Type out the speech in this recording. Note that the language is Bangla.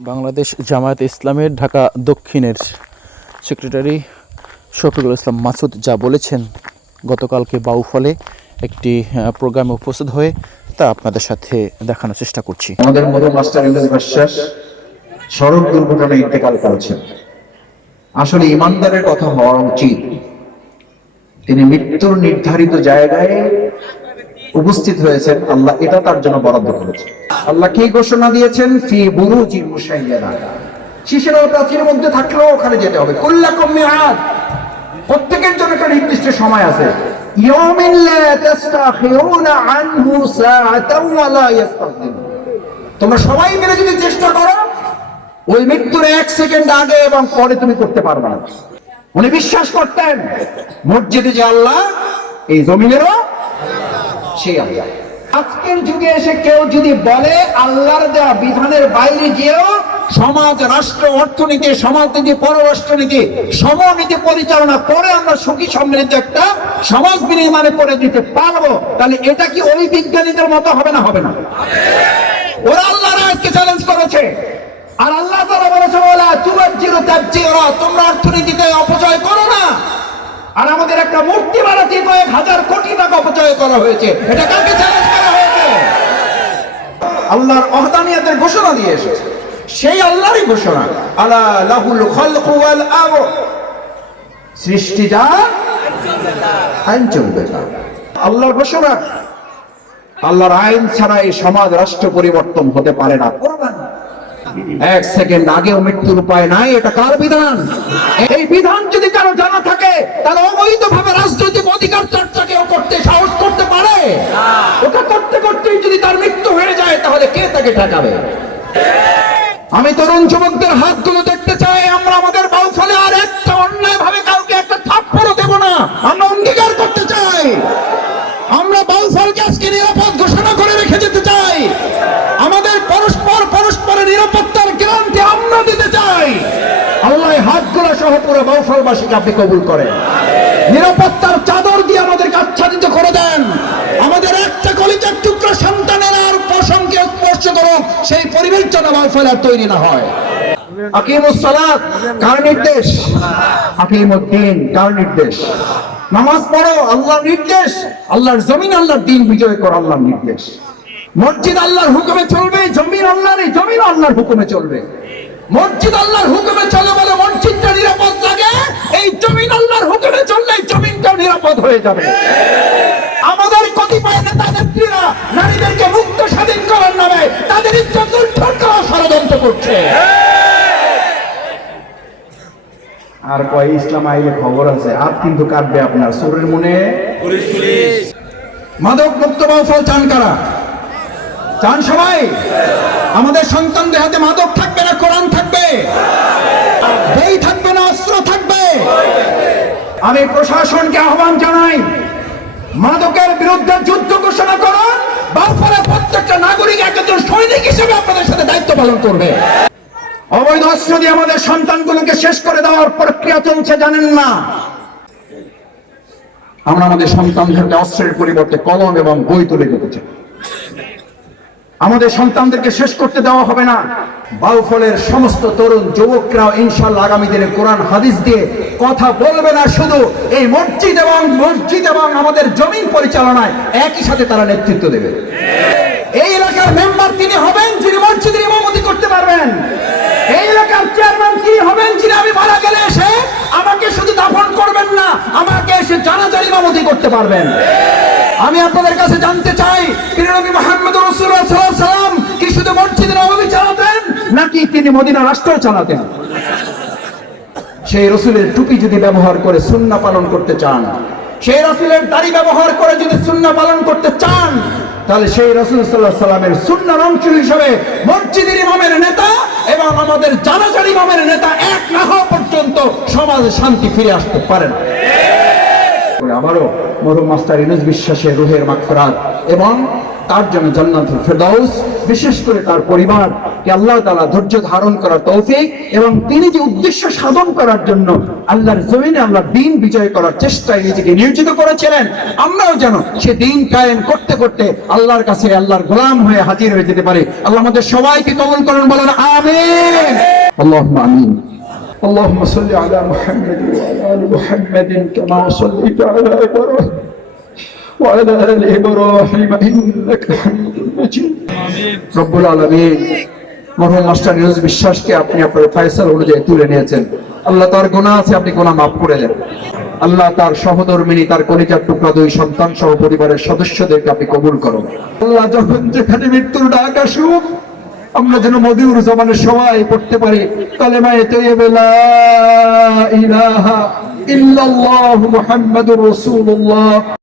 বাংলাদেশ জামায়াত ইসলামের ঢাকা দক্ষিণের সেক্রেটারি শফিকুল ইসলাম মাসুদ যা বলেছেন, গতকালকে বাউফলে একটি প্রোগ্রামে উপস্থিত হয়ে তা আপনাদের সাথে দেখানোর চেষ্টা করছি। আমাদের মধু মাস্টার ইলিয়াস বিশ্বাস সড়ক দুর্ঘটনায় ইন্তেকাল করেছেন। আসলে ইমানদারের কথা হওয়া উচিত। তিনি মৃত্যুর নির্ধারিত জায়গায় উপস্থিত হয়েছেন। আল্লাহ এটা তার জন্য বরাদ্দ করেছেন। আল্লাহ কি ঘোষণা দিয়েছেন? ফি বুরুজি মুশাইয়াদা শিশের প্রাচীর মধ্যে থাকলেও ওখানে যেতে হবে। কুল্লাকুম মিআদ। প্রত্যেকের জন্য একটা নির্দিষ্ট সময় আছে। তোমরা সবাই মিলে যদি চেষ্টা করো, ওই মৃত্যুর এক সেকেন্ড আগে এবং পরে তুমি করতে পারবে না। উনি বিশ্বাস করতেন, মসজিদে যে আল্লাহ, এই জমিনেরও সেই আল্লাহ। আজকের যুগে এসে কেউ যদি বলে আল্লাহর দেওয়া বিধানের বাইরে গিয়েও সমাজ, রাষ্ট্র, অর্থনীতি, সমাজনীতি, পররাষ্ট্রনীতি, সমনীতি পরিচালনা করে আমরা সুখী সমৃদ্ধ একটা সমাজ বিনির্মাণে করে দিতে পারব, তাহলে এটা কি ওই বিজ্ঞানীদের মতো হবে না হবে না? ওরা আল্লাহর আয়াতকে চ্যালেঞ্জ করেছে। আর আল্লাহ তাআলা বলেছে ওলা তুবাজ্জিরু তাবজিরা তোমরা অর্থনীতিতে অপচয় করো না। আর আমাদের একটা মূর্তি বানাতে কয়েক হাজার কোটি টাকা অপচয় করা হয়েছে। এটা কাকে আল্লাহর অহদানিয়াতের ঘোষণা দিয়ে এসেছে। সেই আল্লাহরই ঘোষণা আলা লাহুল খালকু ওয়াল আমর সৃষ্টি যা আইন চলবে না। আল্লাহর ঘোষণা আল্লাহর আইন ছাড়া এই সমাজ রাষ্ট্র পরিবর্তন হতে পারে না। এক সেকেন্ড আগেও মৃত্যুর উপায় নাই এটা কার বিধান? এই বিধান যদি কারও জানা থাকে তাহলে অবৈধ ভাবে রাজনৈতিক অধিকার চর্চা কেউ করতে সাহস করতে পারে। ওটা করতে করতেই যদি তার মৃত্যু হয়ে যায় তাহলে কে ঠেকাবে। আমি তরুণ যুবকদের হাতগুলো দেখতে চাই, আমরা আমাদের বাউফলে আর একটা অন্যায় ভাবে কাউকে একটা থাপ্পড়ও দেব না। আমরা অঙ্গীকার করতে চাই। আমরা বাউফলকে আজকে নিরাপদ ঘোষণা করে রেখে যেতে চাই। আমাদের পরস্পর পরস্পরের নিরাপত্তার গ্যারান্টি আমরা দিতে চাই। আল্লাহ হাতগুলো সহ পুরো বাউফলবাসীকে আপনি কবুল করেন। নিরাপত্তার চাদর দিয়ে আমাদেরকে আচ্ছাদিত করে দেন। আমাদের একটা কলিজার সেই পরিবেশ যেন বাউফল আর তৈরি না হয়। মসজিদ আল্লাহর হুকুমে চলবে আল্লাহর হুকুমে চলবে। মসজিদ আল্লাহর হুকুমে চলে বলে মসজিদটা নিরাপদ লাগে, এই জমিন আল্লাহর হুকুমে চললে জমিনটা নিরাপদ হয়ে যাবে। করছে। আর কয় ইসলাম আইলে খবর আছে। আর কিন্তু কাটবে আপনার। সুরের মনে? মাদক মুক্ত বাউফল চান কারা? চান সবাই? আমাদের সন্তানদের হাতে মাদক থাকবে না কোরআন থাকবে। বই থাকবে না অস্ত্র থাকবে। আমি প্রশাসনকে আহ্বান জানাই মাদকের বিরুদ্ধে যুদ্ধ ঘোষণা করুন। প্রত্যেকটা নাগরিক একজন সৈনিক হিসেবে আপনাদের সাথে দায়িত্ব পালন করবে। অবৈধ অস্ত্র দিয়ে আমাদের সন্তানগুলোকে শেষ করে দেওয়ার প্রক্রিয়া চলছে, জানেন না? আমরা আমাদের সন্তানদেরকে অস্ত্রের পরিবর্তে কলম এবং বই তুলে দিতে চাই। আমাদের সন্তানদেরকে শেষ করতে দেওয়া হবে না। বাউফলের সমস্ত তরুণ যুবকরাও ইনশাল্লাহ আগামী দিনে কোরআন, হাদিস দিয়ে কথা বলবে না শুধু। এই মসজিদ এবং মসজিদ এবং আমাদের জমিন পরিচালনায় একই সাথে তারা নেতৃত্ব দেবে। এই এলাকার মেম্বার তিনি হবেন যিনি মসজিদের ইমামতি করতে পারবেন। এই এলাকার চেয়ারম্যান তিনি হবেন যিনি আমি মারা গেলে এসে আমাকে শুধু দাফন করবেন না, আমাকে এসে জানাজার ইমামতি করতে পারবেন। আমি আপনাদের কাছে জানতে চাই সাল্লাল্লাহু আলাইহি সাল্লাম কি শুধু মসজিদ নববী চালাতেন, নাকি তিনি মদিনা রাষ্ট্র চালাতেন? সেই রসুলের টুপি যদি ব্যবহার করে সুন্নাহ পালন করতে চান, সেই রসুলের দাড়ি ব্যবহার করে যদি সুন্নাহ পালন করতে চান, তাহলে সেই রসুল সাল্লাহ সাল্লামের সুন্নার অংশ হিসেবে মসজিদের ইমামের নেতা এবং আমাদের জানাজার ইমামের নেতা এক না হওয়া পর্যন্ত সমাজে শান্তি ফিরে আসতে পারে না। আবারও মরুম মাস্টার ইনুজ বিশ্বাসের রুহের মাগফিরাত এবং তার জন্য জান্নাতুল ফেরদাউস বিশেষ করে তার পরিবার কে আল্লাহ তাআলা ধৈর্য ধারণ করার তৌফিক এবং তিনি যে উদ্দেশ্য সাধন করার জন্য আল্লাহর জমিনে আল্লাহর দিন বিজয় করার চেষ্টায় নিজেকে নিয়োজিত করেছিলেন আমরাও যেন সে দিন কায়েম করতে করতে আল্লাহর কাছে আল্লাহর গোলাম হয়ে হাজির হয়ে যেতে পারি আল্লাহ আমাদের সবাইকে কবুল করুন বলেন আমিন اللهم امين اللهم صل على محمد وعلى ال محمد كما صليت على ابراهيم وعلى ال ابراهيم انك حميد مجيد রব্বুল আলমিন মরহুম মাস্টার নিউজ বিশ্বাসকে আপনি আপনার ফয়সাল অনুযায়ী তুলে নিয়েছেন আল্লাহ তার গুনাহ আছে আপনি গুনাহ মাফ করে দেন আল্লাহ তার সহধর্মিনী তার কলিজার টুকরা দুই সন্তান সহ পরিবারের সদস্যদেরকে আপনি কবুল করুন আল্লাহ যখন যেখানে মৃত্যুর ডাক আসুক আমরা যেন মদিউর জমানের সবাই পড়তে পারি কালেমায়ে তৈয়বে লা ইলাহা ইল্লাল্লাহু মুহাম্মাদুর রাসূলুল্লাহ